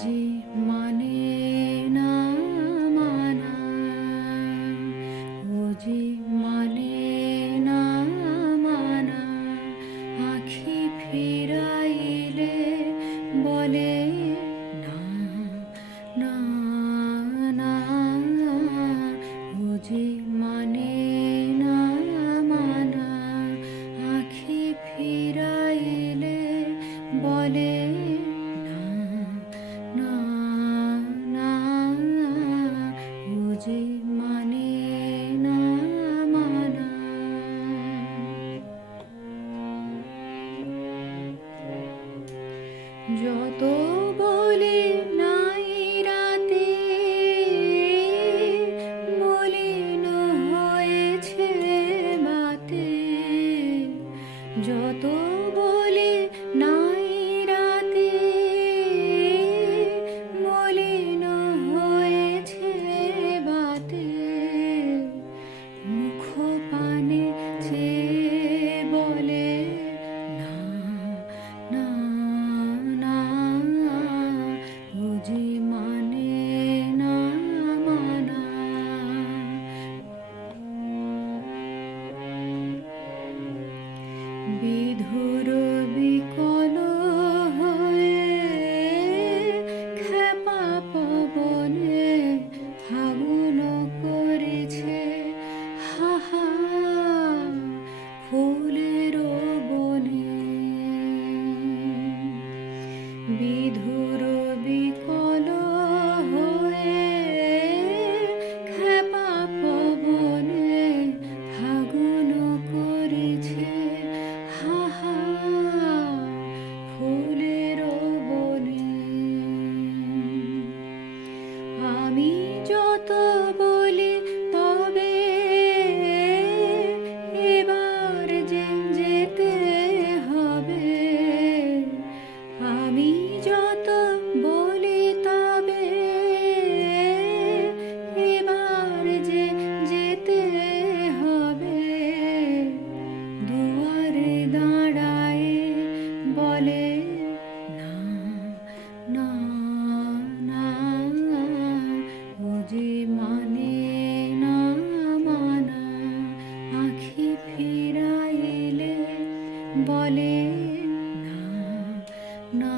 যে মানে না মানা, ও যে মানে না মানা, আঁখি ফিরাইলে বলে না না না, ও যে মানে না মানা, আঁখি ফিরাইলে বলে না না, ও যে মানে না মানা। যত বলি নাই রাতে মলিন হয়েছে বাতে, যত বলি নাই রাতে মলিন হয়েছে বাতে, মুখ পানে চেয়ে বলে না না না, ও যে মানে না মানা। বিধুর বিকল হয়ে খেপা পবনে ফাগুন করেছে হাহা ফুলের বনে। বিধুর বিকল হয়ে খেপা পবনে ফাগুন করেছে হাহা ফুলের বনে। আমি যত বলি তবে এবার যে যেতে হবে, আমি যত বলি তবে এবার যে যেতে হবে, দুয়ারে দাঁড়ায় বলে না না না, ও যে মানে না মানা, আঁখি ফিরাইলে বলে না না।